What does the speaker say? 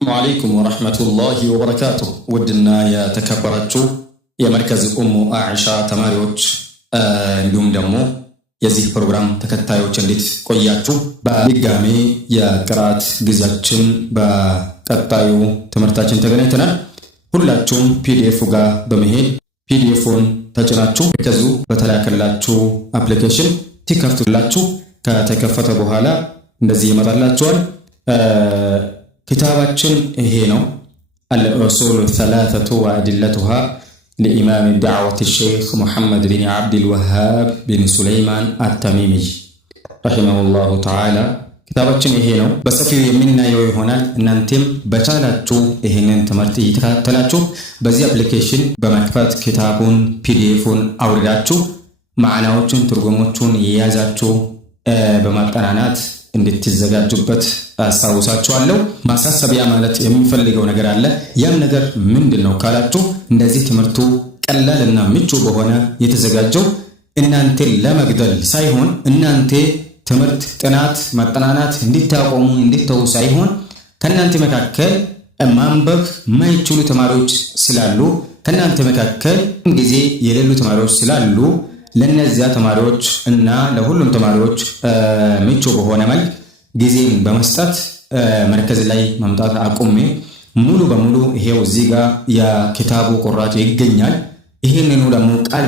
ወአለይኩም ወራህመቱላሂ ወበረካቱሁ። ውድና የተከበራችሁ የመርከዝ ኡሙ አኢሻ ተማሪዎች እንዲሁም ደግሞ የዚህ ፕሮግራም ተከታዮች እንዴት ቆያችሁ? በድጋሜ የቅርአት ጊዜያችን በቀጣዩ ትምህርታችን ተገናኝተናል። ሁላችሁም ፒዲኤፍ ጋር በመሄድ ፒዲኤፉን ተጭናችሁ ከዙ በተላከላችሁ አፕሊኬሽን ትከፍቱላችሁ። ከተከፈተ በኋላ እንደዚህ ይመጣላችኋል። كتاباتشن هنا الأصول الثلاثة وأدلتها لإمام الدعوة الشيخ محمد بن عبد الوهاب بن سليمان التميمي رحمه الله تعالى. كتاباتشن هنا بس في يمنا يوي هنا ننتم بتالاتو هنا تمرتي تلاتو بزي أبليكيشن بمكفات كتابون PDF أورداتو معناوتشن ترجموتشن يازاتو بمقارنات እንድትዘጋጁበት አሳውሳችኋለሁ። ማሳሰቢያ ማለት የሚፈልገው ነገር አለ። ያም ነገር ምንድነው ካላችሁ እንደዚህ ትምህርቱ ቀላልና ምቹ በሆነ የተዘጋጀው እናንተ ለመግደል ሳይሆን እናንተ ትምህርት ጥናት ማጠናናት እንድታቆሙ እንድትተው ሳይሆን ከናንተ መካከል ማንበብ ማይችሉ ተማሪዎች ስላሉ ከናንተ መካከል ጊዜ የሌሉ ተማሪዎች ስላሉ ለነዚያ ተማሪዎች እና ለሁሉም ተማሪዎች ምቹ በሆነ መልክ ጊዜን በመስጠት መርከዝ ላይ መምጣት አቁሜ ሙሉ በሙሉ ይሄው እዚህ ጋር የኪታቡ ቁራጭ ይገኛል። ይሄንኑ ደግሞ ቃል